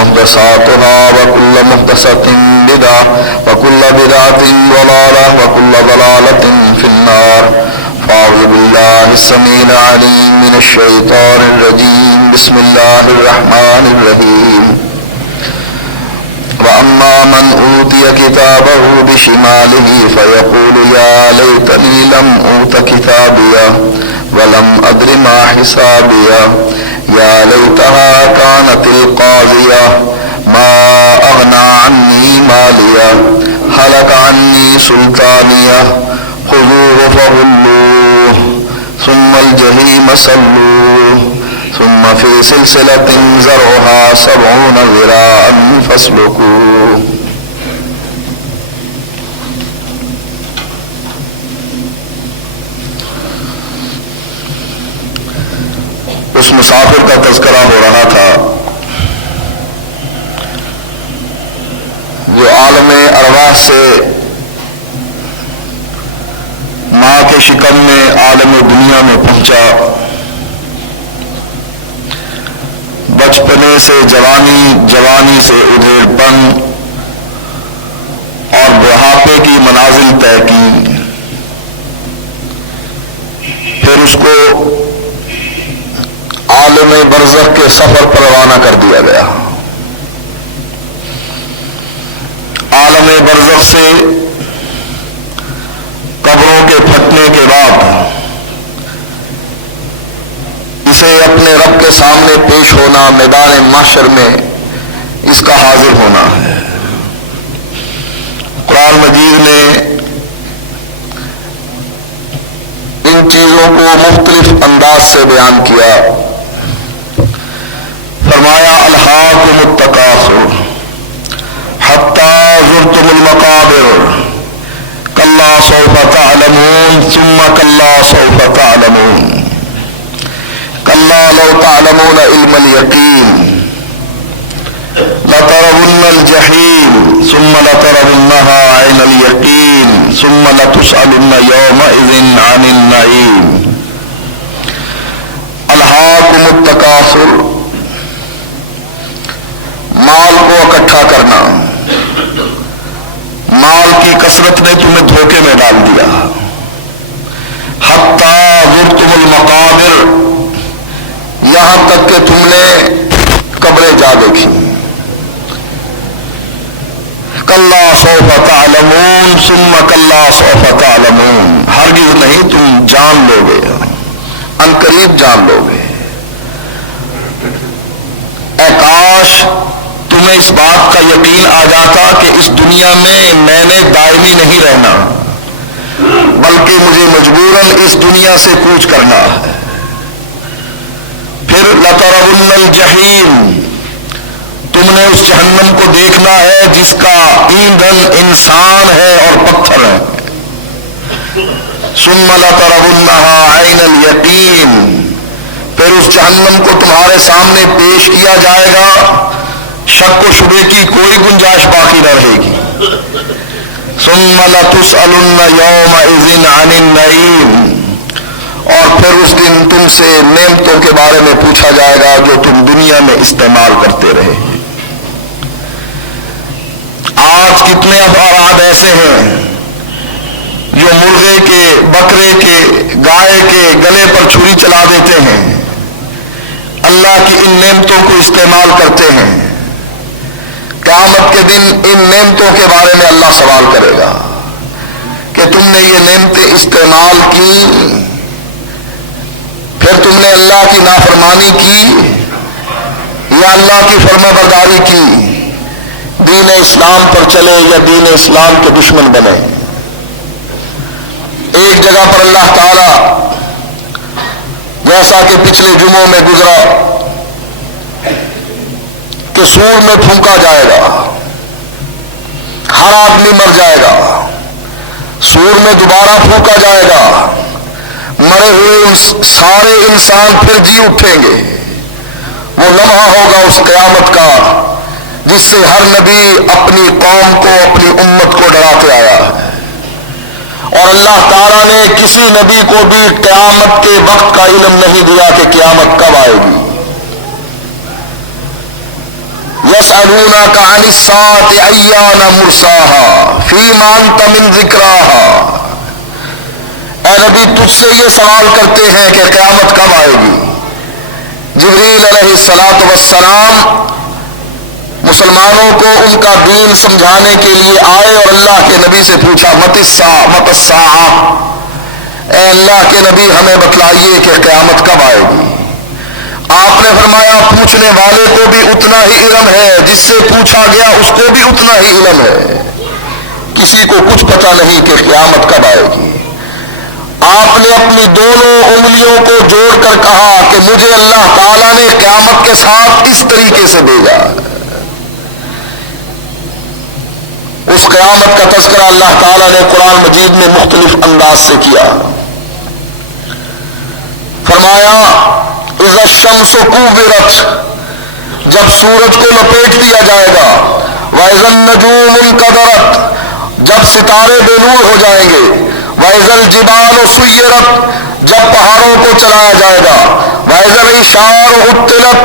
محدثاتها وكل محدثة بدعة وكل بدعة ضلالة وكل ضلالة في النار. فأعوذ بالله السميع العليم من الشيطان الرجيم. بسم الله الرحمن الرحيم. وأما من أوتي كتابه بشماله فيقول يا ليتني لم أوت كتابيه ولم أدر ما حسابيه يا ليتها كانت القاضية ما أغنى عني ماليه هلك عني سلطانيه خذوه فغلوه ثم الجحيم صلوه ثم في سلسلة زرعها 70 ذراعا فاسلكوه. اس مسافر کا تذکرہ ہو رہا تھا جو عالم ارواح سے ماں کے شکم میں عالم دنیا میں پہنچا. بچپنے سے جوانی، جوانی سے ادھیڑ پن اور بڑھاپے کی منازل طے کی. پھر اس کو عالم برزخ کے سفر پر روانہ کر دیا گیا. عالم برزخ سے قبروں کے پھٹنے کے بعد اسے اپنے رب کے سامنے پیش ہونا، میدان محشر میں اس کا حاضر ہونا ہے. قرآن مجید نے ان چیزوں کو مختلف انداز سے بیان کیا. فرمایا الہاکم التکاثر حتی زرتم المقابر کلا سوف تعلمون ثم کلا سوف تعلمون کلا لو تعلمون علم الیقین لترون الجحیم ثم لترونها عین الیقین ثم لتسألن یومئذ عن النعیم. الہاکم التکاثر، مال کو اکٹھا کرنا. مال کی کثرت نے تمہیں دھوکے میں ڈال دیا. حتی زرتم المقابر، یہاں تک کہ تم نے قبریں جا دیکھی. کلا سوف تعلمون ثم کلا سوف تعلمون، ہرگز نہیں، تم جان لو گے، ان قریب جان لو گے. اے کاش تمہیں اس بات کا یقین آ جاتا کہ اس دنیا میں میں نے دائمی نہیں رہنا، بلکہ مجھے مجبوراً اس دنیا سے کوچ کرنا ہے. پھر لترون الجحیم، تم نے اس جہنم کو دیکھنا ہے جس کا ایندھن انسان ہے اور پتھر ہے. ثم لترونها عین الیقین، پھر اس جہنم کو تمہارے سامنے پیش کیا جائے گا، شک و شبے کی کوئی گنجائش باقی نہ رہے گی. ثم لتسألن یومئذ عن النعیم، اور پھر اس دن تم سے نعمتوں کے بارے میں پوچھا جائے گا جو تم دنیا میں استعمال کرتے رہے. آج کتنے افراد ایسے ہیں جو مرغے کے، بکرے کے، گائے کے گلے پر چھری چلا دیتے ہیں، اللہ کی ان نعمتوں کو استعمال کرتے ہیں. قیامت کے دن ان نعمتوں کے بارے میں اللہ سوال کرے گا کہ تم نے یہ نعمتیں استعمال کی، پھر تم نے اللہ کی نافرمانی کی یا اللہ کی فرما برداری کی، دین اسلام پر چلے یا دین اسلام کے دشمن بنے. ایک جگہ پر اللہ تعالی جیسا کہ پچھلے جمعوں میں گزرا کہ سور میں پھونکا جائے گا، ہر آدمی مر جائے گا. سور میں دوبارہ پھونکا جائے گا، مرے ہوئے سارے انسان پھر جی اٹھیں گے. وہ لمحہ ہوگا اس قیامت کا جس سے ہر نبی اپنی قوم کو، اپنی امت کو ڈراتے آیا ہے. اور اللہ تعالیٰ نے کسی نبی کو بھی قیامت کے وقت کا علم نہیں دیا کہ قیامت کب آئے گی. یسألونک عن الساعة ایان مرساها فیما انت من ذکراها، اے نبی تجھ سے یہ سوال کرتے ہیں کہ قیامت کب آئے گی۔ جبریل علیہ السلام مسلمانوں کو ان کا دین سمجھانے کے لیے آئے اور اللہ کے نبی سے پوچھا مت الساعہ، اے اللہ کے نبی ہمیں بتلائیے کہ قیامت کب آئے گی۔ آپ نے فرمایا پوچھنے والے کو بھی اتنا ہی علم ہے، جس سے پوچھا گیا اس کو بھی اتنا ہی علم ہے، کسی کو کچھ پتہ نہیں کہ قیامت کب آئے گی۔ آپ نے اپنی دونوں انگلیوں کو جوڑ کر کہا کہ مجھے اللہ تعالیٰ نے قیامت کے ساتھ اس طریقے سے بھیجا۔ اس قیامت کا تذکرہ اللہ تعالیٰ نے قرآن مجید میں مختلف انداز سے کیا۔ فرمایا اذا الشمس كورت، جب سورج کو لپیٹ دیا جائے گا، واذا النجوم انکدرت، جب ستارے بے نور ہو جائیں گے، واذا الجبال سیرت، جب پہاڑوں کو چلایا جائے گا، واذا العشار عطلت،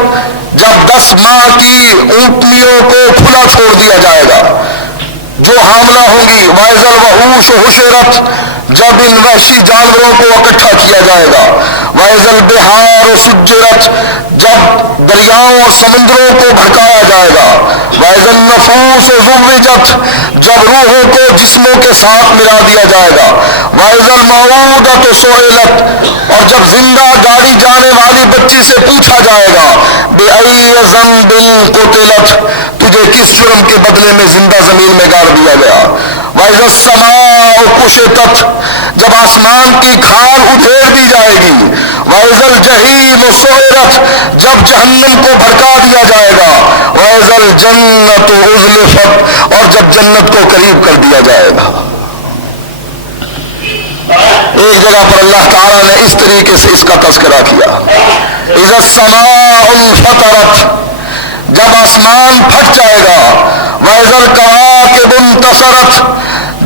جب 10 ماہ کی اونٹنیوں کو کھلا چھوڑ دیا جائے گا جو حاملہ ہوں گی، واذا الوحوش حشرت، جب ان وحشی جانوروں کو اکٹھا کیا جائے گا، واذا البحار سجرت، جب دریاؤں اور سمندروں کو بھڑکایا جائے گا، واذا النفوس زوجت، جب روحوں کو جسموں کے ساتھ ملا دیا جائے گا، واذا الموءودۃ سئلت، اور جب زندہ گاڑی جانے والی بچی سے پوچھا جائے گا بأی ذنب قتلت، تجھے کس جرم کے بدلے میں زندہ زمین میں گاڑ دیا گیا، واذا السماء کشطت، جب آسمان کی کھال ادھیڑ دی جائے گی، واذا الجحیم سعرت، جب جہنم کو بھڑکا دیا جائے گا، واذا الجنۃ ازلفت، اور جب جنت کو قریب کر دیا جائے گا۔ ایک جگہ پر اللہ تعالیٰ نے اس طریقے سے اس کا تذکرہ کیا، اذا السماء انفطرت، جب آسمان پھٹ جائے گا، واذا الکواکب انتصرت،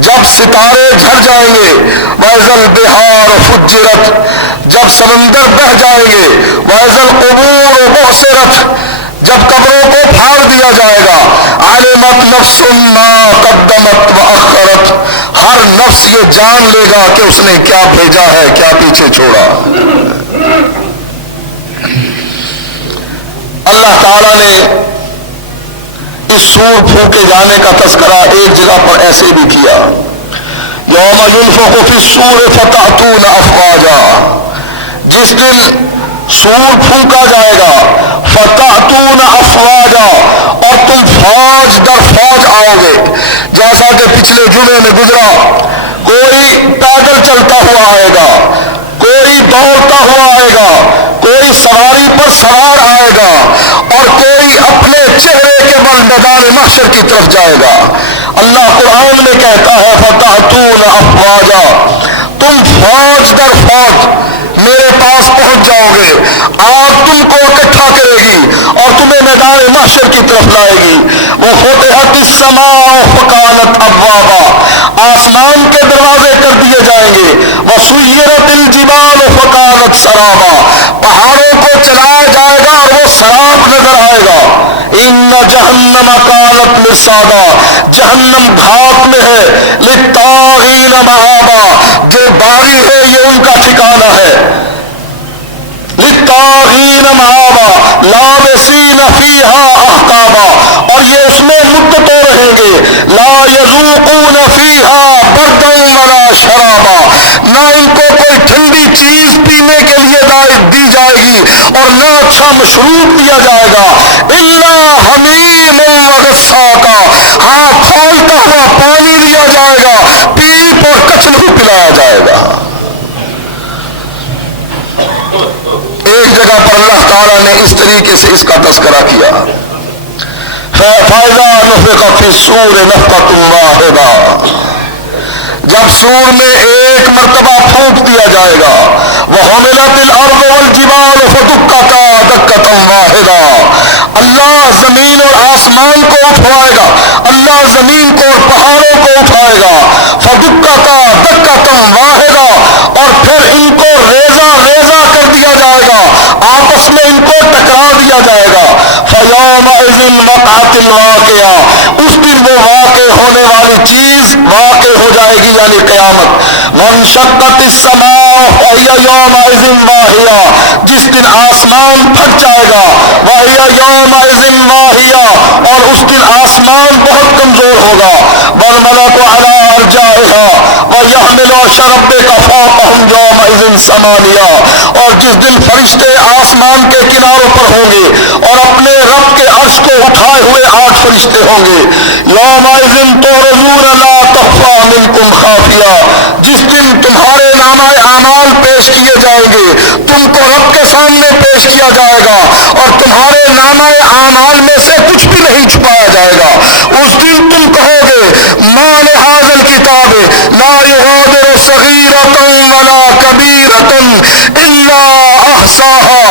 جب ستارے جھڑ جائیں گے، واذا البحار فجرت، جب سمندر بہہ جائیں گے، واذا القبور بعثرت، جب قبروں کو پھاڑ دیا جائے گا، علمت نفس ما قدمت واخرت، ہر نفس یہ جان لے گا کہ اس نے کیا بھیجا ہے کیا پیچھے چھوڑا۔ اللہ تعالیٰ نے اس سور پھونکے جانے کا تذکرہ ایک جگہ پر ایسے بھی کیا، یوم ينفخ فی الصور فتأتون افواجا، جس دن سور پھونکا جائے گا، فتأتون افواجا، اور تم فوج در فوج آؤ گے۔ جیسا کہ پچھلے جمعے میں گزرا، کوئی پیدل چلتا ہوا آئے گا، کوئی دوڑتا ہوا آئے گا، کوئی سواری پر سوار آئے گا، اور کوئی اپنے چہرے کے بل میدان محشر کی طرف جائے گا۔ اللہ قرآن میں کہتا ہے فتأتون افواجا، تم فوج در فوج میرے پاس پہنچ جاؤ گے، آگ تم کو اکٹھا کرے گی اور تمہیں میدان محشر کی طرف لائے گی۔ وفتحت السماء فکانت ابوابا، آسمان کے دروازے کر دیے جائیں گے۔ وسیرت الجبال فکانت سرابا، پہاڑوں کو چلایا جائے گا اور وہ سراب نظر آئے گا۔ ان جہنم کانت مرصادا، جہنم گھات میں ہے، للطاغین مآبا، جو باغی ہے یہ ان کا ٹھکانہ ہے۔ للطاغین مآبا لابسین فیہا احقابا، اور یہ اس میں مدتوں رہیں گے۔ لا یذوقون فیہا بردا ولا شرابا، نہ ان کو کوئی ٹھنڈی چیز پینے کے لیے دی جائے گی اور نہ اچھا مشروب دیا جائے گا، الا حمیم وغساقا، ہاں کھولتا ہوا پانی دیا جائے گا، پیپ اور کچلو پلایا جائے گا۔ ایک جگہ پر اللہ تعالیٰ نے اس طریقے سے اس کا تذکرہ کیا، فَإِذَا نُفِخَ فِي الصُّورِ نَفْخَةٌ وَاحِدَةٌ، جب سور میں ایک مرتبہ پھونک دیا جائے گا، وَحُمِلَتِ الْأَرْضُ وَالْجِبَالُ فَدُكَّتَا دَكَّةً وَاحِدَةً، اللہ زمین اور آسمان کو اٹھوائے گا، اللہ زمین کو اور پہاڑوں کو اٹھائے گا، فَدُكَّتَا دَكَّةً وَاحِدَةً، اور پھر ان کو ریزہ ریزہ کر دیا جائے گا، آپس میں ان کو ٹکرا دیا جائے گا۔ یومئذ وقعت الواقعہ، اس دن وہ واقع ہونے والی چیز واقع ہو جائے گی یعنی قیامت. وانشقت السماء فہی یومئذ واہیہ، جس دن آسمان پھٹ جائے گا. وہی یومئذ واہیہ، اور اس دن آسمان بہت کمزور ہوگا. والملک علی ارجائها ویحمل عرش ربک فوقهم یومئذ ثمانیہ، اور جس دن فرشتے آسمان کے کناروں پر ہوں گے اور اپنے رب کے عرش کو اٹھائے ہوئے 8 فرشتے ہوں گے. یومئذ تعرضون لا تخفی منکم خافیہ، جس دن تمہارے نامہ اعمال پیش کیے جائیں گے، تم کو رب کے سامنے پیش کیا جائے گا اور تمہارے نامہ اعمال میں سے کچھ بھی نہیں چھپایا جائے گا. اس دن تم کہو گے ما لہذا الکتاب لا یغادر صغیرۃ ولا کبیرۃ الا احصاها،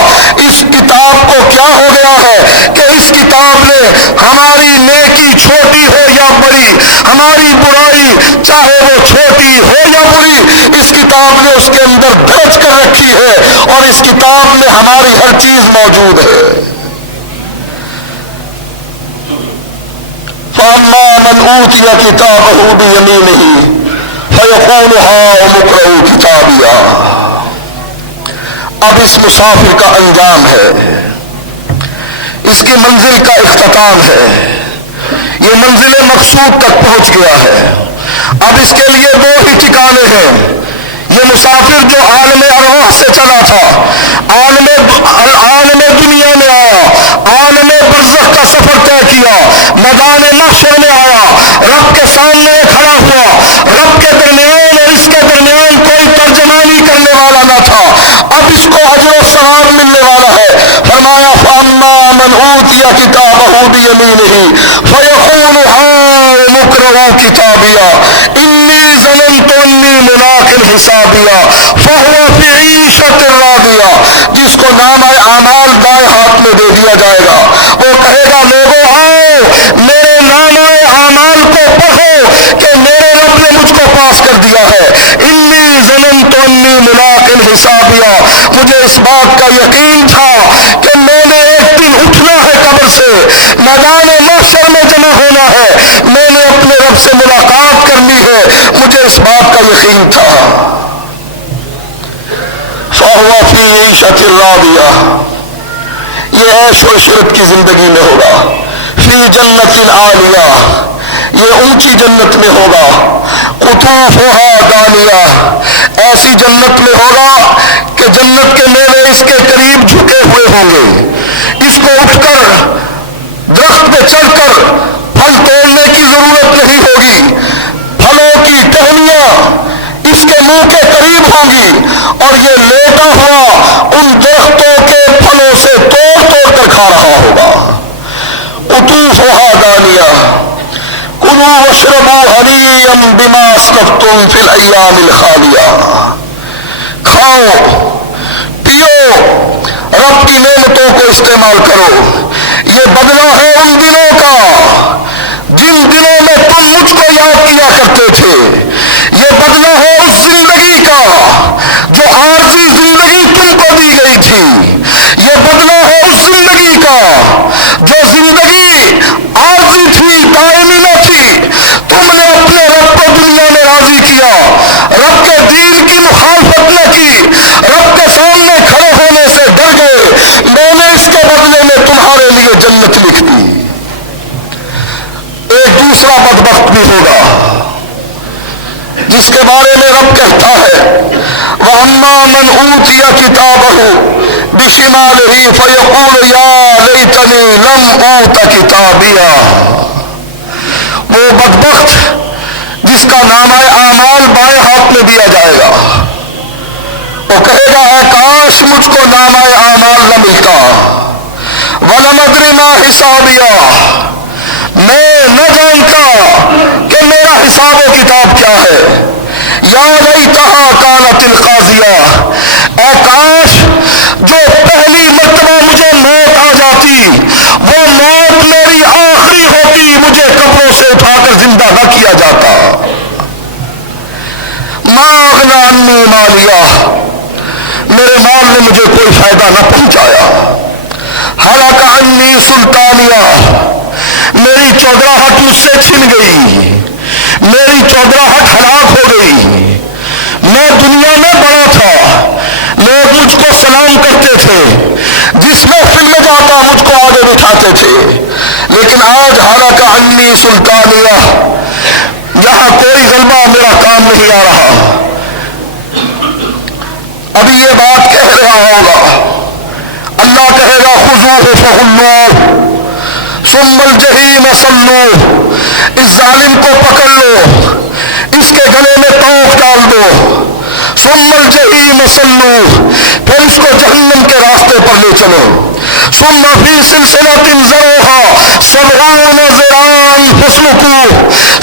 اس کتاب کو کیا ہو گیا ہے کہ اس کتاب نے ہماری نیکی چھوٹی ہو یا بڑی، ہماری برائی چاہے وہ چھوٹی ہو یا بری، اس کتاب نے اس کے اندر درج کر رکھی ہے اور اس کتاب میں ہماری ہر چیز موجود ہے. فَأَمَّا مَنْ أُوتِيَ كِتَابَهُ بِيَمِينِهِ فَيَقُولُ هَاؤُمُ اقْرَءُوا كِتَابِيَهْ. اب اس مسافر کا انجام ہے، اس کی منزل کا اختتام ہے، یہ منزل مقصود تک پہنچ گیا ہے. اب اس کے لیے 2 ہی ٹھکانے ہیں. یہ مسافر جو عالم ارواح سے چلا تھا، عالم دنیا میں آیا، عالم برزخ کا سفر طے کیا، میدان محشر میں آیا، رب کے سامنے کھڑا ہوا، رب کے درمیان اور اس کے درمیان کوئی ترجمانی کرنے والا نہ تھا. اب اس کو اجر و ثواب ملنے والا ہے. فرمایا فَأَمَّا مَنْ أُوتِيَ كِتَابَهُ بِيَمِينِهِ فَيَقُولُ هَاؤُمُ اقْرَءُوا كِتَابِيَهْ إِنِّي ظَنَنتُ أَنِّي مُلَاقٍ حِسَابِيَهْ فَهُوَ فِي عِيشَةٍ رَاضِيَةٍ. جس کو نامہ اعمال دائیں ہاتھ میں دے دیا جائے گا، وہ کہے گا لوگوں آؤ میرے نامہ اعمال کو پڑھو کہ میرے رب نے مجھ کو پاس کر دیا ہے. إِنِّي ظَنَنتُ أَنِّي مُلَاقٍ حِسَابِيَهْ، مجھے اس بات کا یقین تھا کہ میں نے ایک دن اٹھنا ہے قبر سے، میدان محشر میں جمع ہونا ہے، میں نے اپنے رب سے ملاقات کرنی ہے، مجھے اس بات کا یقین تھا. فَهُوَ فِي عِيشَةٍ رَاضِيَةٍ، یہ عیش و عشرت کی زندگی میں ہوگا. فِي جَنَّةٍ عَالِيَةٍ، یہ اونچی جنت میں ہوگا. قُطُوفُهَا دَانِيَةٌ، ایسی جنت میں ہوگا کہ جنت کے میوے اس کے قریب جھکے ہوئے ہوں گے. اس کو اٹھ کر درخت پہ چڑھ کر پھل توڑنے کی ضرورت نہیں ہوگی. پھلوں کی ٹہنیاں اس کے منہ کے قریب ہوں گی اور یہ لیٹا ہوا ان درختوں کے پھلوں سے توڑ توڑ کر کھا رہا ہوگا. قطوفها دانیہ کلوا واشربوا ہنیئا بما اسلفتم فی الایام الخالیہ. کھاؤ پیو، رب کی نعمتوں کو استعمال کرو. یہ بدلہ ہے ان دنوں کا جن دنوں میں تم مجھ کو یاد کیا کرتے تھے. یہ بدلہ ہے اس زندگی کا جو عارضی زندگی تم کو دی گئی تھی. یہ بدلہ ہے اس زندگی کا جو زندگی عارضی تھی، دائمی نہ تھی. تم نے اپنے رب کو دنیا میں راضی کیا، رب کے دین کی مخالفت نہ کی، رب کے سامنے کھڑے ہونے سے ڈر گئے. میں نے اس کے بدلے میں تمہارے لیے جنت لکھ دی. ایک دوسرا بدبخت بھی ہوگا جس کے بارے میں رب کہتا ہے وَأَمَّا مَنْ أُوتِيَ كِتَابَهُ بِشِمَالِهِ فَيَقُولُ يَا لَيْتَنِي لَمْ أُوتَ كِتَابِيَهْ. وہ بدبخت جس کا نامہ اعمال بائیں ہاتھ میں دیا جائے گا، وہ کہے گا اے کاش مجھ کو نامہ اعمال نہ ملتا. وَلَمْ أَدْرِ مَا حِسَابِيَهْ، میں نہ جانتا کہ میرا حساب و کتاب کیا ہے. یا لیتہا کانت القاضیہ، اے کاش جو پہلی مرتبہ مجھے موت آ جاتی، وہ موت میری آخری ہوتی، مجھے قبروں سے اٹھا کر زندہ نہ کیا جاتا. ما اغنی عنی مالیہ، میرے مال نے مجھے کوئی فائدہ نہ پہنچایا. ہلاک عنی سلطانیہ، میری چودراہٹ مجھ سے چھن گئی، میری چودراہٹ ہلاک ہو گئی، میں دنیا میں بڑا تھا، لوگ مجھ کو سلام کرتے تھے، جس محفل میں جاتا مجھ کو آگے بٹھاتے تھے، لیکن آج ہلاک عنی سلطانیہ، یہاں کوئی غلبہ میرا کام نہیں آ رہا۔ ابھی یہ بات کہہ رہا ہوگا، اللہ کہے گا خذوہ فغلوہ ثم الجحیم صلوہ، اس ظالم کو پکڑ لو، اس کے گلے میں توق ڈال دو، ثم الجحیم صلوہ، پھر اس کو جہنم کے راستے پر لے چلو، ثم فی سلسلۃ ذرعها 70 ذراعا فاسلکوہ،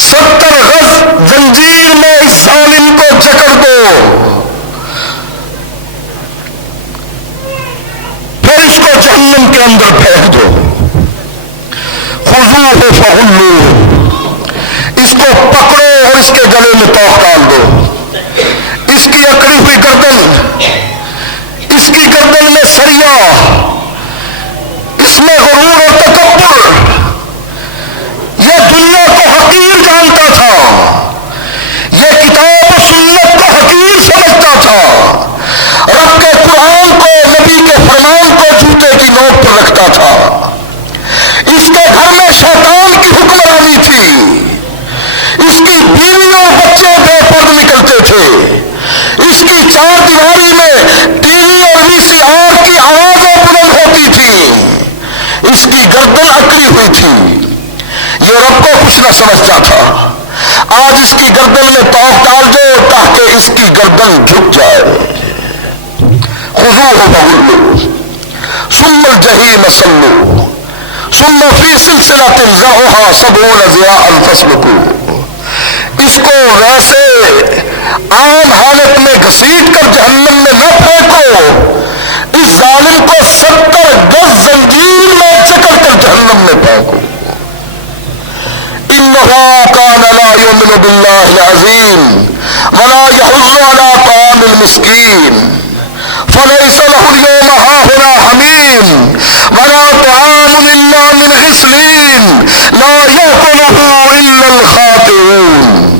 70 غز زنجیر میں اس ظالم کو جکڑ دو، پھر اس کو جہنم کے اندر پھینک دو۔ خذوہ فغلوہ، اس کو پکڑو اور اس کے گلے میں توق ڈال دو، اس کی اکڑی ہوئی گردن، اس کی گردن میں سریا، اس میں غرور اور تکبر، یہ دنیا کو حقیر جانتا تھا، یہ کتاب و سنت کو حقیر سمجھتا تھا، رب کے قرآن کو، نبی کے فرمان کو جوتے کی نوک پر رکھتا تھا، اس کے گھر میں شیطان کی حکمرانی تھی، اس کی بیوی اور بچے بے پرد نکلتے تھے، اس کی چار دیواری میں ٹی وی اور وی سی آر کی آوازیں بلند ہوتی تھی، اس کی گردن اکڑی ہوئی تھی، یہ رب کو کچھ نہ سمجھتا تھا، آج اس کی گردن میں توق ڈال دو تاکہ اس کی گردن جھک جائے۔ خذوہ فغلوہ ثم الجحیم صلوہ ثم فی سلسلۃ ذرعها 70 ذراعا فاسلکوہ، اس کو ویسے عام حالت میں گھسیٹ کر جہنم میں نہ پھینکو، اس ظالم کو 70 گز زنجیر میں جکڑ کر جہنم میں پھینکو۔ انہ کان لا یؤمن باللہ العظیم ولا یحض علی طعام المسکین فلیس لہ اليوم ہاہنا حمیم ولا طعام الا من غسلین لا یأکلہ الا الخاطئون۔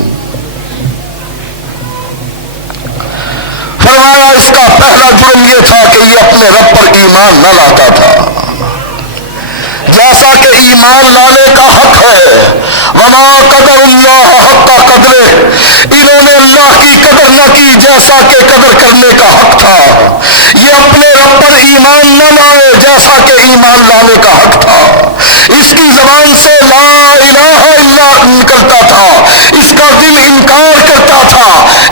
فرمایا اس کا پہلا جرم یہ تھا کہ یہ اپنے رب پر ایمان نہ لاتا تھا، جیسا کہ ایمان لانے کا حق ہے، وما قدر اللہ حق قدرہ، انہوں نے اللہ کی قدر نہ کی جیسا کہ قدر کرنے کا حق تھا، یہ اپنے رب پر ایمان نہ لائے جیسا کہ ایمان لانے کا حق تھا، اس کی زبان سے لا الہ الا اللہ نکلتا تھا، اس کا دل انکار کرتا تھا،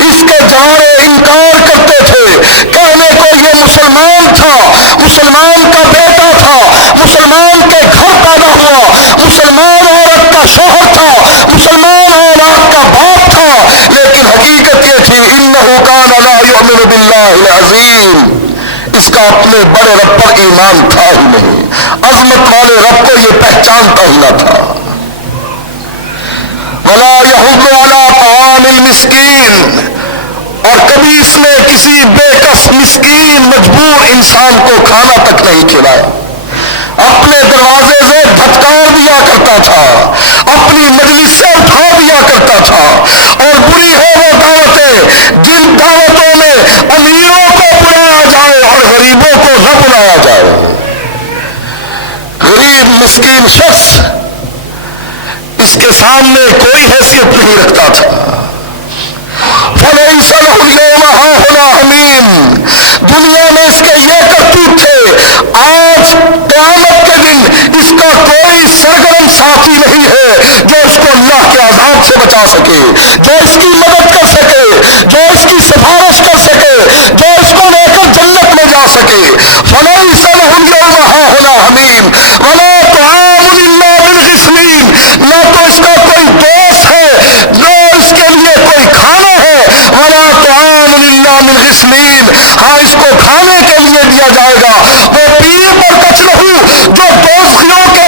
اس کے جارے انکار کرتے تھے، کہنے کو یہ مسلمان تھا، مسلمان کا بیٹا تھا، مسلمان کے گھر پیدا ہوا، مسلمان عورت کا شوہر تھا، مسلمان اولاد کا باپ تھا، لیکن حقیقت یہ تھی انہ کان لا یؤمن باللہ العظیم، اس کا اپنے بڑے رب پر ایمان تھا ہی نہیں، عظمت والے رب کو یہ پہچانتا ہی نہ تھا۔ ولا یحض علی طعام المسکین، اور کبھی اس نے کسی بے کس مسکین مجبور انسان کو کھانا تک نہیں کھلایا، اپنے دروازے سے دھتکار دیا کرتا تھا، اپنی مجلس سے اٹھا دیا کرتا تھا، اور بری ہو وہ دعوتیں جن دعوتوں میں امیروں کو بلایا جائے اور غریبوں کو نہ بلایا جائے، غریب مسکین شخص اس کے سامنے کوئی حیثیت نہیں رکھتا تھا۔ فلیس لہ اليوم ہاہنا حمیم، دنیا میں اس کے یہ کرتوت تھے، آج قیامت کے دن اس کا کوئی سرگرم ساتھی نہیں ہے جو اس کو اللہ کے عذاب سے بچا سکے، جو اس کی مدد کر سکے، جو اس کی سفارش کر سکے، جو اس کو لے کر جنت میں جا سکے۔ فلیس لہ اليوم ہاہنا حمیم ولا طعام الا من غسلین، نہ تو اس کا کوئی دوست ہے، نہ اس کے لیے کوئی کھانا ہے، ولا طعام الا من غسلین، ہاں اس کو کھانے کے لیے دیا جائے گا وہ پیر برکت رہو جو دوستیوں کے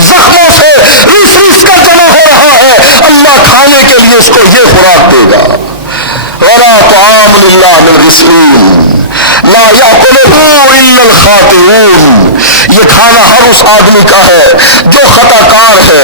زخموں سے رس رس کر جمع ہو رہا ہے، اللہ کھانے کے لیے اس کو یہ خوراک دے گا۔ ولا طعام الا من غسلین لا یأکلہ الا الخاطئون، یہ یہ کھانا ہر اس آدمی کا ہے جو خطا کار ہے،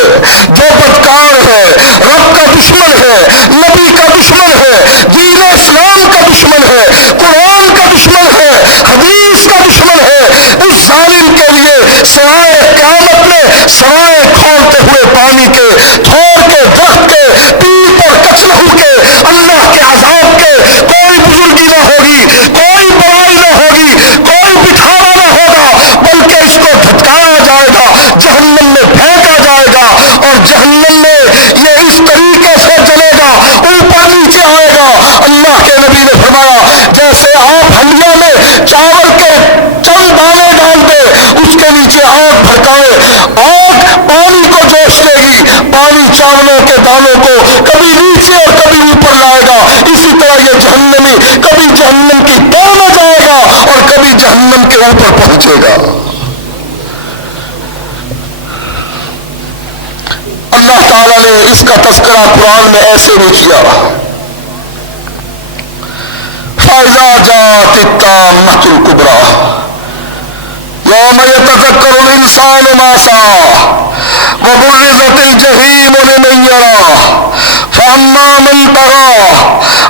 جو بدکار ہے، رب کا دشمن ہے، نبی کا دشمن ہے، دین اسلام کا دشمن ہے، قرآن کا دشمن ہے، حدیث کا دشمن ہے۔ اس ظالم کے لیے سوائے قیامت میں، سوائے کھولتے ہوئے پانی کے، تھوڑ کے، درخت کے، پیپ اور کچلوں کے، اللہ کے عذاب کے کوئی بزرگی نہ ہوگی، کوئی بڑائی نہ ہوگی، کوئی بٹھانا نہ ہوگا، بلکہ اس کو دھتکایا جائے گا، جہنم میں پھینکا جائے گا، اور جہنم میں یہ اس طریقے سے جلے گا، اوپر نیچے آئے گا۔ اللہ کے نبی نے فرمایا جیسے آپ ہنڈیا میں چاول کے چند دانے ڈال دے، اس کے نیچے آگ بھڑکائے، آگ پانی کو جوش لے گی، پانی چاولوں کے دانوں کو کبھی نیچے اور کبھی اوپر لائے گا۔ اسی طرح یہ جہنمی کبھی جہنم کی تہ میں جائے گا اور کبھی جہنم کے اوپر پہنچے گا۔ اللہ تعالیٰ نے اس کا تذکرہ قرآن میں ایسے بھی کیا، فَإِذَا جَاءَتِ الطَّامَّةُ الْكُبْرَىٰ يَوْمَ يَتَذَكَّرُ الْإِنسَانُ مَا سَعَىٰ وَبُرِّزَتِ الْجَحِيمُ لِمَن يَرَىٰ فَأَمَّا مَن طَغَىٰ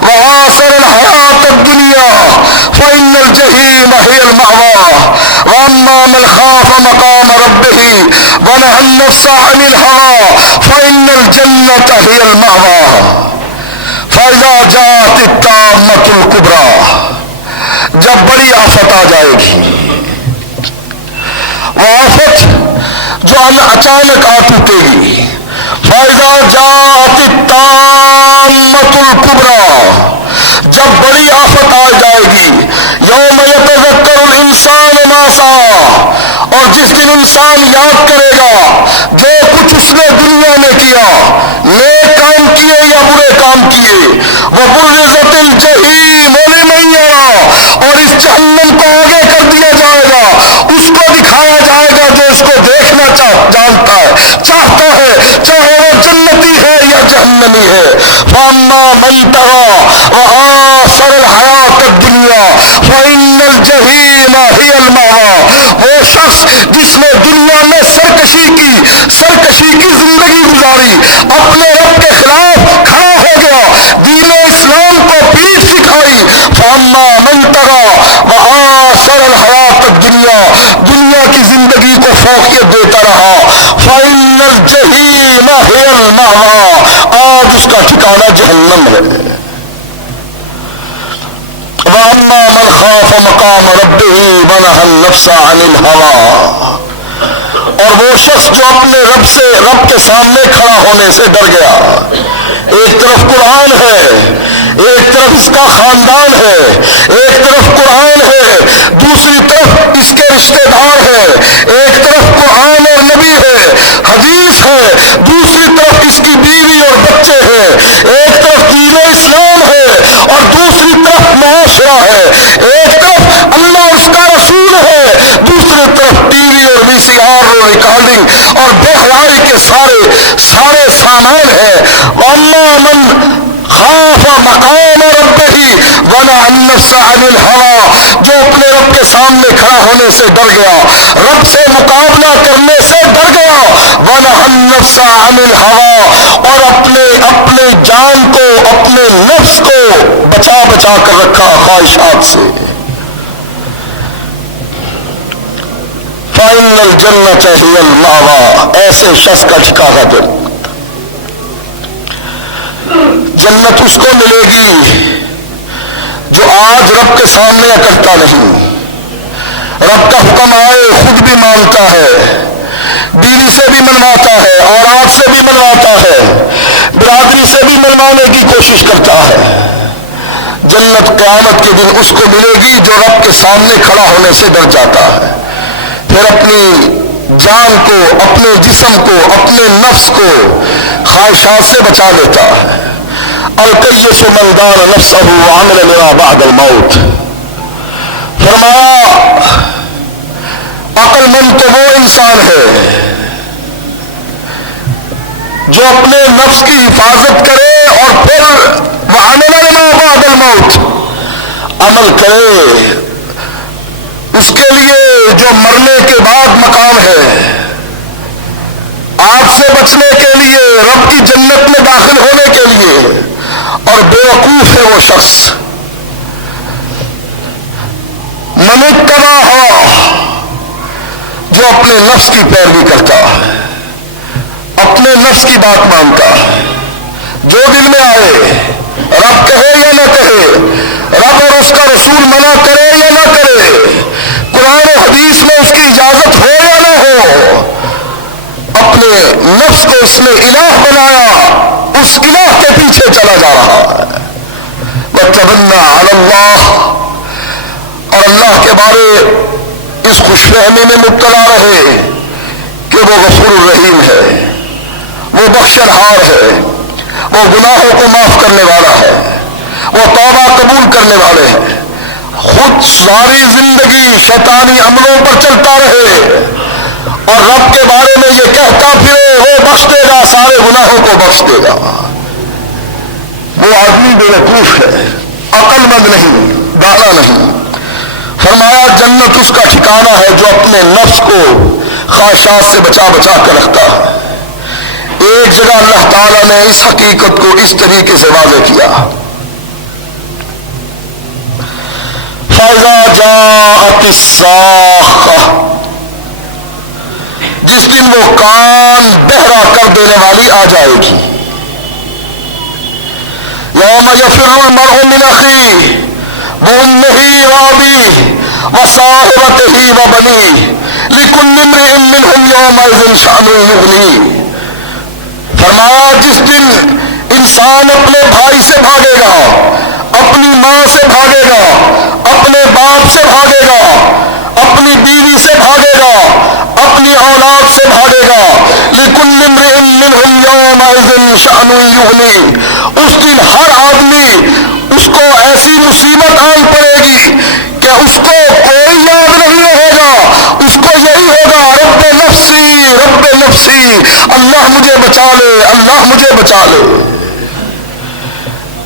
وَآثَرَ الْحَيَاةَ الدُّنْيَا فَإِنَّ الْجَحِيمَ هِيَ الْمَأْوَىٰ وَأَمَّا مَنْ خَافَ مَقَامَ رَبِّهِ وَنَهَى النَّفْسَ عَنِ الْهَوَىٰ فَإِنَّ الْجَنَّةَ هِيَ الْمَأْوَىٰ۔ فَإِذَا جَاءَتِ الطَّامَّةُ الْكُبْرَىٰ، جب بڑی آفت آ جائے گی، وہ آفت جو اچانک آ ٹوٹے گی۔ فَإِذَا جَاءَتِ الطَّامَّةُ الْكُبْرَىٰ، جب بڑی آفت آ جائے گی، یوم یتذکر الانسان ما سعیٰ، اور جس دن انسان یاد کرے گا جو کچھ اس نے دنیا میں کیا، نیک کام کیے یا برے کام کیے۔ وَبُرِّزَتِ الْجَحِيمُ لِمَن يَرَىٰ، اور اس جہنم کو آگے کر دیا جائے گا، اس کو دکھایا جائے گا جو اس کو دیکھنا جانتا ہے، چاہتا ہے، چاہے وہ جنتی ہے یا جہنمی ہے۔ فَأَمَّا مَن طَغَىٰ وَآثَرَ الْحَيَاةَ الدُّنْيَا فَإِنَّ الْجَحِيمَ هِيَ الْمَأْوَىٰ، وہ شخص جس نے دنیا میں سرکشی کی زندگی گزاری، اپنے رب کے خلاف کھڑا ہو گیا، دین اسلام کو پیٹھ دکھائی۔ فَأَمَّا مَن طَغَىٰ وَآثَرَ الْحَيَاةَ الدُّنْيَا، دنیا کی زندگی کو فوقیت دیتا رہا، فَإِنَّ الْجَحِيمَ هِيَ الْمَأْوَىٰ، آج اس کا ٹھکانہ جہنم ہے۔ وَأَمَّا مَنْ خَافَ مَقَامَ رَبِّهِ وَنَهَى النَّفْسَ عَنِ الْهَوَىٰ، اور وہ شخص جو اپنے رب کے سامنے کھڑا ہونے سے ڈر گیا۔ ایک طرف قرآن ہے، ایک طرف اس کا خاندان ہے، ایک طرف قرآن ہے، دوسری طرف اس کے رشتہ دار ہیں، ایک طرف قرآن اور نبی ہے، حدیث ہے، دوسری طرف اس کی بیوی اور بچے ہیں، ایک طرف دین اسلام ہے اور دوسری طرف معاشرہ ہے، ایک طرف اللہ اور اس کا رسول ہے، دوسری طرف ٹی وی اور وی سی آر اور ریکارڈنگ اور بے حیائی کے سارے سامان ہیں۔ وَأَمَّا مَنْ خَافَ مَقَامَ رَبِّهِ وَنَهَى النَّفْسَ عَنِ الْهَوَىٰ، جو اپنے رب کے سامنے کھڑا ہونے سے ڈر گیا، رب سے مقابلہ کرنے سے ڈر گیا۔ وَنَهَى النَّفْسَ عَنِ الْهَوَىٰ، اور اپنے جان کو، اپنے نفس کو بچا کر رکھا خواہشات سے۔ فَإِنَّ الْجَنَّةَ هِيَ الْمَأْوَىٰ، ایسے شخص کا ٹھکانہ جنت اس کو ملے گی جو آج رب کے سامنے اکڑتا نہیں، رب کا حکم آئے خود بھی مانتا ہے، بیوی سے بھی منواتا ہے، اولاد سے بھی منواتا ہے، برادری سے بھی منوانے کی کوشش کرتا ہے۔ جنت قیامت کے دن اس کو ملے گی جو رب کے سامنے کھڑا ہونے سے ڈر جاتا ہے، پھر اپنی جان کو، اپنے جسم کو، اپنے نفس کو خواہشات سے بچا لیتا ہے۔ الکیس من دان نفسہ وعمل لما بعد الموت، فرمایا عقل مند تو وہ انسان ہے جو اپنے نفس کی حفاظت کرے اور پھر وعمل لما بعد الموت، عمل کرے، اس کے لیے جو مرنے کے بعد مقام ہے، آگ سے بچنے کے لیے، رب کی جنت میں داخل ہونے کے لیے، اور بیوقوف ہے وہ شخص من اتبع جو اپنے نفس کی پیروی کرتا ہے، اپنے نفس کی بات مانتا ہے، جو دل میں آئے، رب کہے یا نہ کہے، رب اور اس کا رسول منع کرے یا نہ کرے، قرآن و حدیث میں اس کی اجازت ہو یا نہ ہو، اپنے نفس کو اس نے الہ بنایا، اس الہ کے پیچھے چلا جا رہا ہے۔ وَتَمَنَّى عَلَى اللَّهِ، اور اللہ کے بارے اس خوش فہمی میں مبتلا رہے کہ وہ غفور الرحیم ہے، وہ بخشنہار ہے، وہ گناہوں کو معاف کرنے والا ہے، وہ توبہ قبول کرنے والے ہیں، خود ساری زندگی شیطانی عملوں پر چلتا رہے اور رب کے بارے میں یہ کہتا پھرے وہ بخش دے گا، سارے گناہوں کو بخش دے گا۔ وہ آدمی بے وقوف ہے، عقل مند نہیں، دانا نہیں۔ فرمایا جنت اس کا ٹھکانہ ہے جو اپنے نفس کو خواہشات سے بچا بچا کر رکھتا ہے۔ ایک جگہ اللہ تعالیٰ نے اس حقیقت کو اس طریقے سے واضح کیا، فَإِذَا جَاءَتِ الصَّاخَّةُ، جس دن وہ کان بہرا کر دینے والی آ جائے گی، یوم یفر المرء من اخیہ وامہ وابیہ وصاحبتہ وبنیہ لکل امرئ منہم یومئذ شأن یغنیہ۔ فرمایا جس دن انسان اپنے بھائی سے بھاگے گا، اپنی ماں سے بھاگے گا، اپنے باپ سے بھاگے گا، اپنی بیوی سے بھاگے گا، اپنی اولاد سے بھاگے گا، لِكُلِّ امْرِئٍ مِّنْهُمْ يَوْمَئِذٍ شَأْنٌ يُغْنِيهِ، اس دن ہر آدمی اس کو ایسی مصیبت آن پڑے گی کہ اس کو کوئی یاد نہیں رہے گا، اس کو یہی ہوگا رب نفسی رب نفسی، اللہ مجھے بچا لے، اللہ مجھے بچا لے۔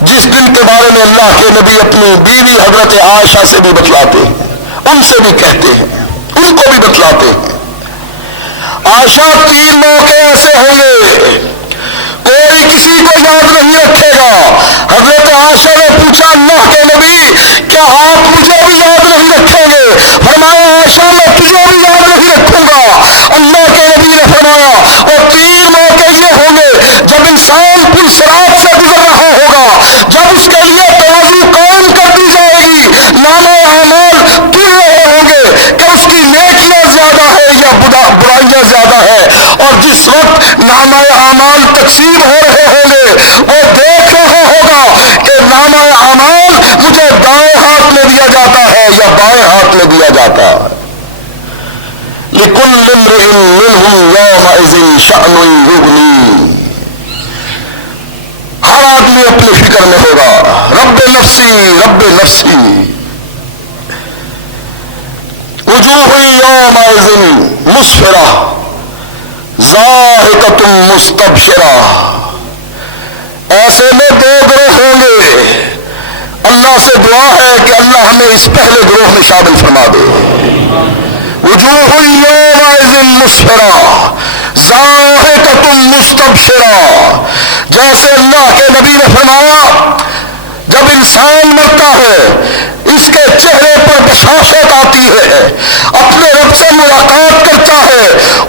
جس دن کے بارے میں اللہ کے نبی اپنی بیوی حضرت عائشہ سے بھی بتلاتے ہیں، ان سے بھی کہتے ہیں، ان کو بھی بتلاتے ہیں، عائشہ 3 موقع ایسے ہوں گے کوئی کسی کو یاد نہیں رکھے گا۔ حضرت عائشہ نے پوچھا اللہ کے نبی کیا آپ مجھے بھی یاد نہیں رکھیں گے؟ فرمایا عائشہ میں تجھے بھی یاد نہیں رکھوں گا۔ اللہ کے نبی نے فرمایا اور 3 موقع یہ ہوں گے جب انسان پھر صراط سے گزر رہا ہوگا، جب اس کے لیے ترازو قائم کر دی جائے گی، نامہ اعمال گر رہے ہوں گے کہ اس کی نیکیاں زیادہ ہے یا برائیاں زیادہ ہے، اور جس وقت نامہ اعمال تقسیم ہو رہے ہوں گے وہ دیکھ رہا ہوگا کہ نامہ اعمال مجھے دائیں ہاتھ میں دیا جاتا ہے یا بائیں ہاتھ میں دیا جاتا ہے۔ لِكُلِّ امْرِئٍ مِّنْهُمْ يَوْمَئِذٍ شَأْنٌ يُغْنِيهِ، ہر آدمی اپنی فکر میں ہوگا، رب نفسی رب نفسی۔ وجوہ یومئذ مسفرہ ضاحکۃ مستبشرہ، ایسے میں 2 گروہ ہوں گے، اللہ سے دعا ہے کہ اللہ ہمیں اس پہلے گروہ میں شامل فرما دے۔ وجوہ یومئذ مسفرہ ضاحکۃ مستبشرہ، جیسے اللہ کے نبی نے فرمایا جب انسان مرتا ہے اس کے چہرے پر بشاشت آتی ہے، اپنے رب سے ملاقات کرتا ہے،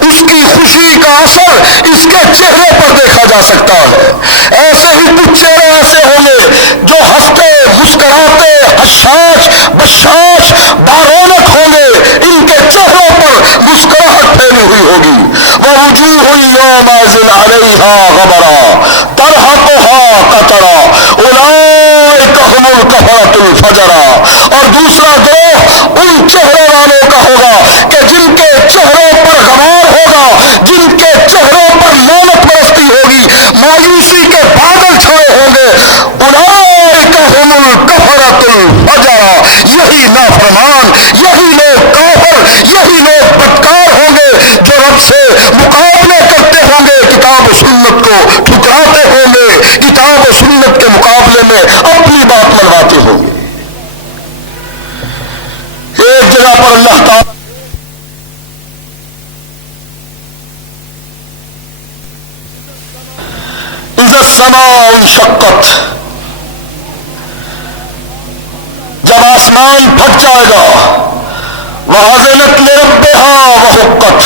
اس کی خوشی کا اثر اس کے چہرے پر دیکھا جا سکتا ہے۔ ایسے ہی کچھ چہرے ایسے ہوں گے جو ہنستے مسکراتے حشاش بشاش بارونق ہوں گے، ان کے چہروں پر مسکراہٹ پھیلی ہوئی ہوگی۔ وَوُجُوهٌ يَوْمَئِذٍ عَلَيْهَا غَبَرَةٌ تَرْهَقُهَا قَتَرَةٌ أُولَئِكَ هُمُ الْكَفَرَةُ الْفَجَرَةُ، اور دوسرا گروہ ان چہروں والوں کا ہوگا کہ جن کے چہروں پر غبار ہوگا، جن کے چہروں پر لعنت برستی ہوگی، مایوسی کے بادل چھائے ہوں گے۔ أُولَئِكَ هُمُ الْكَفَرَةُ الْفَجَرَةُ، یہی نافرمان، یہی لوگ کافر، یہی لوگ بدکار ہوں گے جو رب سے مقابلے کرتے ہوں گے، کتاب و سنت کو ٹھکراتے ہوں گے، کتاب و سنت کے مقابلے میں اپنی بات منواتے ہوں گے۔ ایک جگہ پر اللہ تعالیٰ اذا السماء انشقت، جب آسمان پھٹ جائے گا، وَأَذِنَتْ لِرَبِّهَا وَحُقَّتْ،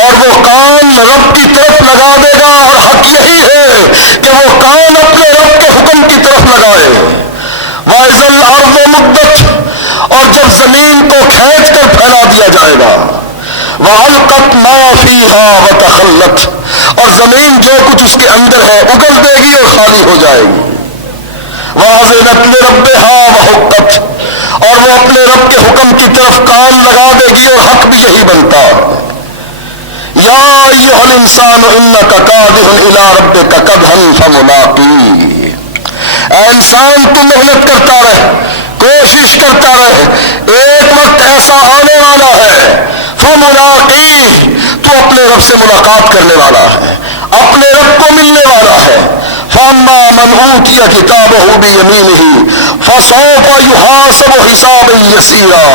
اور وہ کان رب کی طرف لگا دے گا، اور حق یہی ہے کہ وہ کان اپنے رب کے حکم کی طرف لگائے۔ وَإِذَا الْأَرْضُ مُدَّتْ، اور جب زمین کو کھینچ کر پھیلا دیا جائے گا، وَأَلْقَتْ مَا فِيهَا وَتَخَلَّتْ، اور زمین جو کچھ اس کے اندر ہے اگل دے گی اور خالی ہو جائے گی۔ وَأَذِنَتْ لِرَبِّهَا وَحُقَّتْ، اور وہ اپنے رب کے حکم کی طرف کان لگا دے گی، اور حق بھی یہی بنتا ہے۔ یا ایھا الانسان انک کادح الی ربک کدحا فملاقیہ، اے انسان تو محنت کرتا رہ، کوشش کرتا رہ، ایک وقت ایسا آنے والا ہے، فملاقیہ، تو اپنے رب سے ملاقات کرنے والا ہے، اپنے رب کو ملنے والا ہے۔ فاما من اوتی کتابہ بیمینہ فسوف یحاسب حسابا یسیرا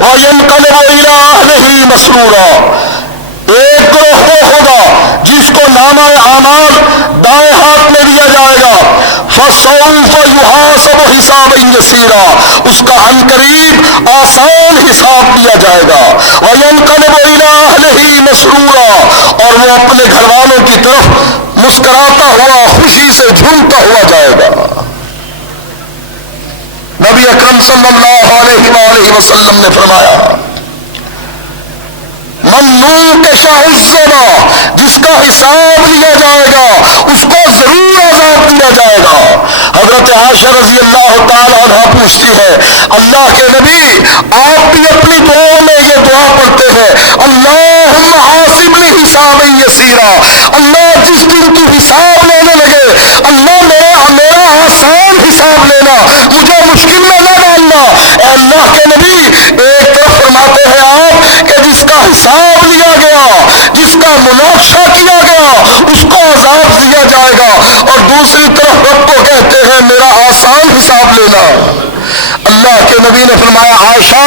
وینقلب الی اہلہ مسرورا، ایک گروہ وہ ہوگا جس کو نامہ اعمال دائیں ہاتھ میں دیا جائے گا، فسوف یحاسب حسابا یسیرا، اس کا عنقریب آسان حساب دیا جائے گا، وینقلب الی اہلہ مسرورا، اور وہ اپنے گھر والوں کی طرف مسکراتا ہوا، خوشی سے جھومتا ہوا جائے گا۔ نبی اکرم صلی اللہ علیہ وآلہ وسلم نے فرمایا، ممنون کے شاہ الزبا، جس کا حساب لیا جائے گا اس کو ضرور عذاب دیا جائے گا۔ حضرت عائشہ رضی اللہ تعالی عنہ پوچھتی ہے، اللہ کے نبی آپ بھی اپنی دعاؤں میں یہ دعا پڑھتے ہیں، اللہم حاسبنی حسابا یسیرا، اللہ جس دن تو حساب لینے لگے، اللہ میرا آسان حساب لینا، مجھے مشکل میں نہ ڈالنا۔ اے اللہ کے نبی، ایک طرف فرماتے ہیں آپ کہ جس کا حساب لیا گیا، جس کا مناقشہ کیا گیا، اس کو عذاب دیا جائے گا، اور دوسری طرف رب کو کہتے ہیں میرا آسان حساب لینا۔ اللہ کے نبی نے فرمایا، عائشہ،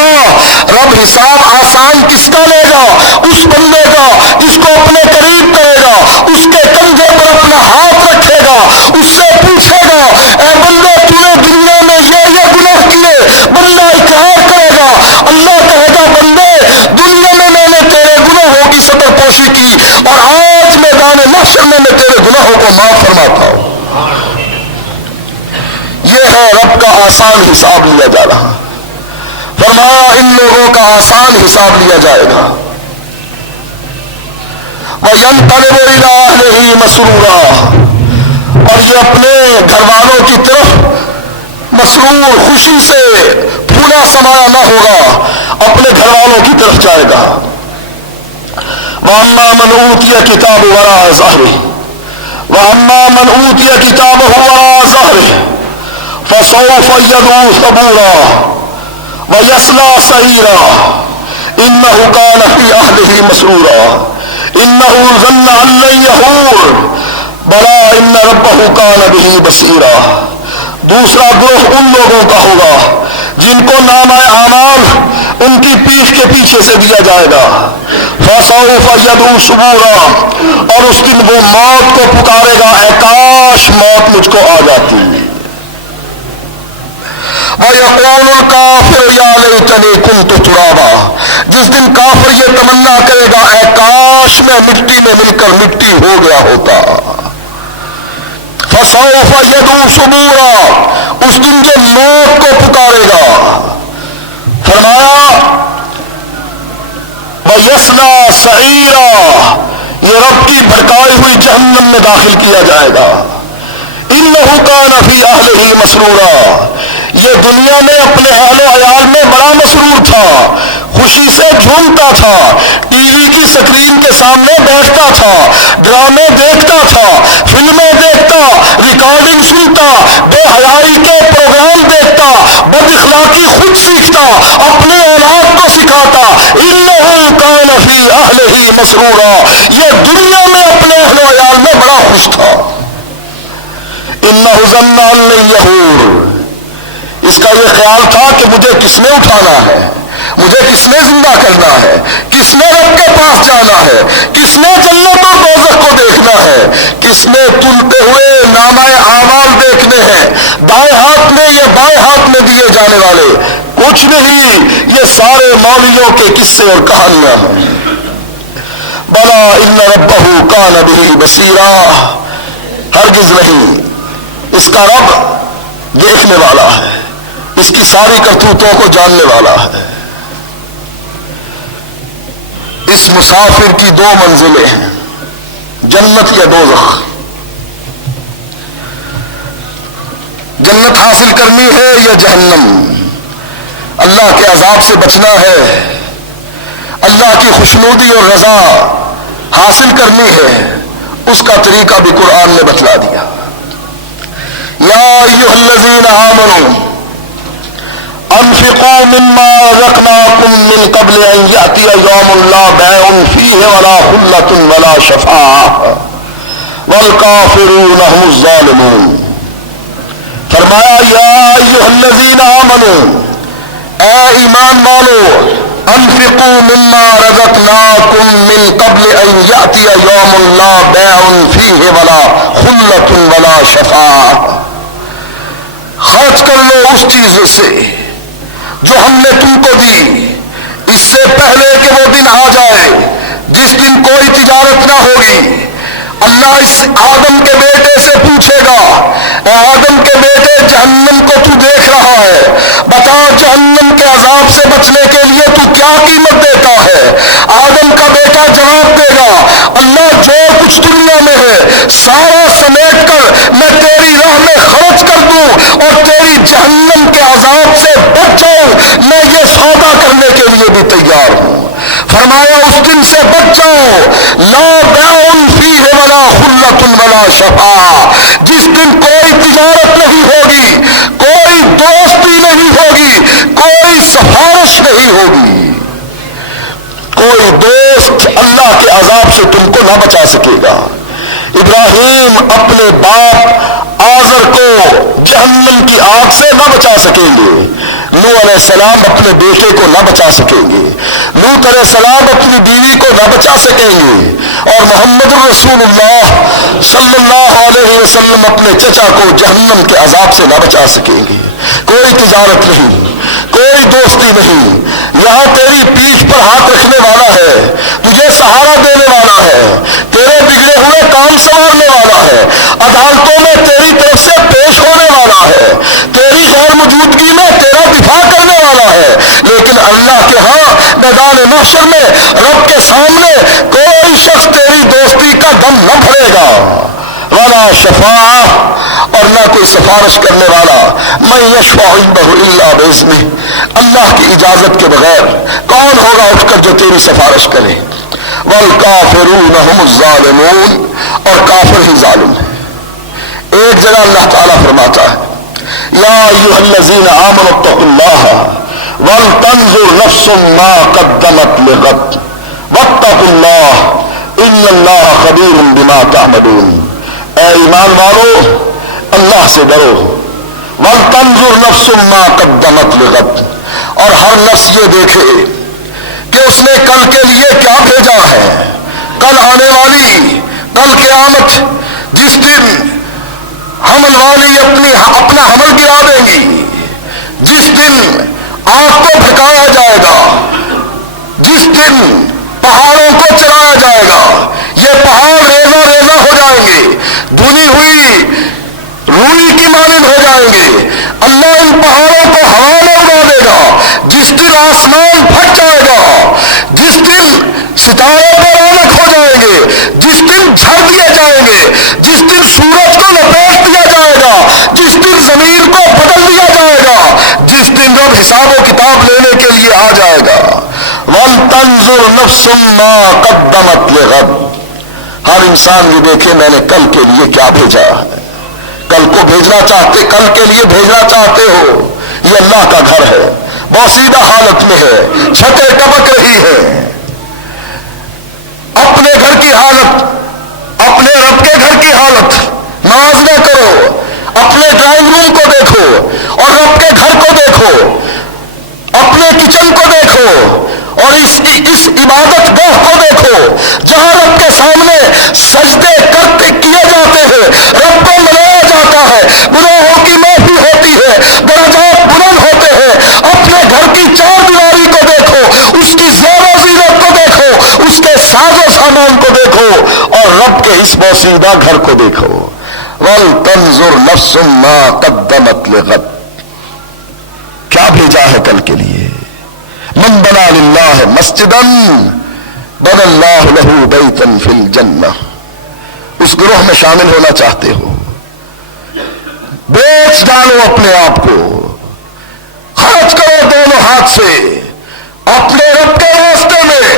رب حساب آسان کس کا لے گا؟ اس بندے کا جس کو اپنے قریب کرے گا، اس کے کندھے پر اپنا ہاتھ رکھے گا، اس سے پوچھے گا، اے بندے تو نے دنیا میں یہ گناہ کیے، بندہ اقرار کرے گا، اللہ کہے گا بندے دنیا میں میں نے تیرے گناہوں کی ستر پوشی کی، اور آج میدان محشر میں تیرے گناہوں کو معاف فرماتا ہوں۔ یہ ہے رب کا آسان حساب لیا جا رہا۔ فرمایا ان لوگوں کا آسان حساب لیا جائے گا، وَيَنْقَلِبُ إِلَىٰ أَهْلِهِ مَسْرُورًا، اور یہ اپنے گھر والوں کی طرف مسرور، خوشی سے پھولا سمایا نہ ہوگا، اپنے گھر والوں کی طرف جائے گا۔ وَأَمَّا مَنْ أُوتِيَ كِتَابَهُ وَرَاءَ ظَهْرِهِ وَأَمَّا مَنْ أُوتِيَ كِتَابَهُ وَرَاءَ ظَهْرِهِ فَسَوْفَ يَدْعُو ثُبُورًا وَيَصْلَىٰ سَعِيرًا إِنَّهُ كَانَ فِي أَهْلِهِ مَسْرُورًا إِنَّهُ ظَنَّ أَن لَّن يَحُورَ بَلَىٰ إِنَّ رَبَّهُ كَانَ بِهِ بَصِيرًا۔ دوسرا گروہ ان لوگوں کا ہوگا جن کو نامہ اعمال ان کی پیٹھ کے پیچھے سے دیا جائے گا، فَسَوْفَ يَدْعُو ثُبُورًا، اور اس دن وہ موت کو پکارے گا، اے کاش موت مجھ کو آ جاتی۔ وَيَقُولُ الْكَافِرُ يَا لَيْتَنِي كُنتُ تُرَابًا، جس دن کافر یہ تمنا کرے گا، اے کاش میں مٹی میں مل کر مٹی ہو گیا ہوتا۔ فَسَوْفَ يَدْعُو ثُبُورًا، اس دن جو موت کو پکارے گا، فرمایا وَيَصْلَىٰ سَعِيرًا، یہ رب کی بھڑکائی ہوئی جہنم میں داخل کیا جائے گا۔ إِنَّهُ كَانَ فِي أَهْلِهِ مَسْرُورًا، یہ دنیا میں اپنے اہل و عیال میں بڑا مسرور تھا، خوشی سے جھومتا تھا، ٹی وی کی سکرین کے سامنے بیٹھتا تھا، ڈرامے دیکھتا تھا، فلمیں دیکھتا، ریکارڈنگ سنتا، بے حیائی کے پروگرام دیکھتا، بد اخلاقی خود سیکھتا، اپنے اولاد کو سکھاتا۔ إِنَّهُ كَانَ فِي أَهْلِهِ مَسْرُورًا، یہ دنیا میں اپنے اہل و عیال میں بڑا خوش تھا۔ إِنَّهُ ظَنَّ أَن لَّن يَحُورَ، اس کا یہ خیال تھا کہ مجھے کس نے اٹھانا ہے، مجھے کس نے زندہ کرنا ہے، کس نے رب کے پاس جانا ہے، کس نے جنت اور دوزخ کو دیکھنا ہے، اس نے تلتے ہوئے نامہ اعمال دیکھنے ہیں، دائیں ہاتھ میں یا بائیں ہاتھ میں دیے جانے والے کچھ نہیں، یہ سارے مولویوں کے قصے اور کہانیاں ہیں۔ بلا ان ربہ کان بہ بصیرا، ہرگز نہیں، اس کا رب دیکھنے والا ہے، اس کی ساری کرتوتوں کو جاننے والا ہے۔ اس مسافر کی دو منزلیں ہیں، جنت یا دوزخ۔ جنت حاصل کرنی ہے یا جہنم، اللہ کے عذاب سے بچنا ہے، اللہ کی خوشنودی اور رضا حاصل کرنی ہے، اس کا طریقہ بھی قرآن نے بتلا دیا۔ یا ایھا الذین آمنوا انفقوا مما رزقناکم من قبل ان یأتی یوم لا بیع فیہ ولا خلۃ ولا شفاعۃ والکافرون هم الظالمون۔ فرمایا یا ایھا الذین آمنوا، اے ایمان والو، انفقوا مما رزقناکم من قبل ان یأتی یوم لا بیع فیہ ولا خلۃ ولا شفاعۃ، خرچ کر لو اس چیز سے جو ہم نے تم کو دی، اس سے پہلے کہ وہ دن آ جائے جس دن کوئی تجارت نہ ہوگی۔ اللہ اس آدم کے بیٹے سے پوچھے گا، اے آدم کے بیٹے، جہنم کو تو دیکھ رہا ہے، بتا جہنم کے عذاب سے بچنے کے لیے تو کیا قیمت دیتا ہے؟ آدم کا بیٹا جواب دے گا، اللہ جو کچھ دنیا میں ہے سارا سمیٹ کر میں تیری راہ میں خرچ کر دوں اور تیری جہنم کے عذاب سے بچ جاؤں، میں یہ سودا کرنے کے لیے بھی تیار ہوں۔ فرمایا اس دن سے بچ جاؤ، لا بیع فیہ ولا خلۃ ولا شفاعۃ، جس دن کوئی تجارت نہیں ہوگی، کوئی دوستی نہیں ہوگی، کوئی سفارش نہیں ہوگی، کوئی دوست اللہ کے عذاب سے تم کو نہ بچا سکے گا۔ ابراہیم اپنے باپ آزر کو جہنم کی آگ سے نہ بچا سکیں گے، نوح علیہ السلام اپنے بیٹے کو نہ بچا سکیں گے، لوط علیہ السلام اپنی بیوی کو نہ بچا سکیں گے، اور محمد رسول اللہ صلی اللہ علیہ وسلم اپنے چچا کو جہنم کے عذاب سے نہ بچا سکیں گے۔ کوئی تجارت نہیں، کوئی دوستی نہیں، یہاں تیری پیٹھ پر ہاتھ رکھنے والا ہے، تجھے سہارا دینے والا ہے، تیرے بگڑے ہوئے کام سنوارنے والا ہے، عدالتوں میں تیری طرف سے پیش ہونے والا ہے، تیری غیر موجودگی میں تیرا دفاع کرنے والا ہے، لیکن اللہ کے ہاں میدان محشر میں رب کے سامنے کوئی شخص تیری دوستی کا دم نہ بھرے گا، ولا شفاعہ، اور نہ کوئی سفارش کرنے والا، من یشفع عنده الا باذنہ، اللہ کی اجازت کے بغیر کون ہوگا اٹھ کر جو تیری سفارش کرے؟ والکافرون هم الظالمون، اور کافر ہی ظالم ہیں۔ ایک جگہ اللہ تعالیٰ فرماتا ہے، یا ایھا الذین آمنوا اتقوا اللہ ولتنظر نفس ما قدمت لغد واتقوا اللہ ان اللہ خبیر بما تعملون۔ اے ایمان والو، اللہ سے ڈرو، وَلْتَنْظُرْ نَفْسٌ مَا قَدَّمَتْ لِغَدٍ، اور ہر نفس یہ دیکھے کہ اس نے کل کے لیے کیا بھیجا ہے۔ کل آنے والی، کل قیامت، جس دن حمل والی اپنا حمل گرا دیں گی، جس دن آگ کو پھٹکایا جائے گا، جس دن پہاڑوں کو چلایا جائے گا، یہ پہاڑ ریزہ ریزہ ہو جائیں گے، بھنی ہوئی روئی کی مانند ہو جائیں گے، اللہ ان پہاڑوں کو ہوا میں اڑا دے گا، جس دن آسمان پھٹ جائے گا، جس دن ستارے پورانک ہو جائیں گے، جس دن جھڑ دیے جائیں گے، جس دن سورج کو لپیٹ دیا جائے گا، جس دن زمین کو بدل دیا جائے گا، جس دن رب حساب و کتاب لینے کے لیے آ جائے گا۔ وَلْتَنْظُرْ نَفْسٌ مَا قَدَّمَتْ لِغَدٍ، ہر انسان یہ دیکھے میں نے کل کے لیے کیا بھیجا ہے۔ کل کو بھیجنا چاہتے، کل کے لیے بھیجنا چاہتے ہو، یہ اللہ کا گھر ہے، بوسیدہ حالت میں ہے، چھتیں ٹپک رہی ہیں۔ اپنے گھر کی حالت، اپنے رب کے گھر کی حالت ناز نہ کرو، اپنے ڈرائنگ روم کو دیکھو اور رب کے گھر کو دیکھو، اپنے کچن کو دیکھو اور اس عبادت گاہ کو دیکھو جہاں رب کے سامنے سجدے کرتے کیے جاتے اس بوسیدہ گھر کو دیکھو. وَلْتَنْظُرْ نَفْسٌ مَّا قَدَّمَتْ لِغَدٍ. کیا بھیجا ہے کل کے لیے. من بنا للہ مسجداً بنى اللہ لہ بیتا فی الجنہ. اس گروہ میں شامل ہونا چاہتے ہو، بیچ ڈالو اپنے آپ کو، خرچ کرو دونوں ہاتھ سے اپنے رب کے راستے میں.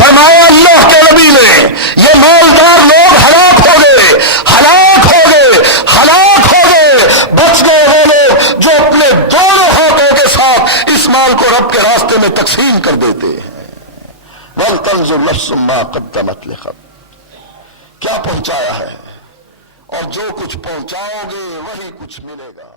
فرمایا اللہ کے نبی نے یہ مالدار لوگ ہلاک ہو گئے، ہلاک ہو گئے، ہلاک ہو گئے. بچ گئے وہ لوگ جو اپنے دونوں ہاتھوں کے ساتھ اس مال کو رب کے راستے میں تقسیم کر دیتے ہیں. وَلْتَنْظُرْ نَفْسٌ مَّا قَدَّمَتْ لِغَدٍ. کیا پہنچایا ہے، اور جو کچھ پہنچاؤ گے وہی کچھ ملے گا.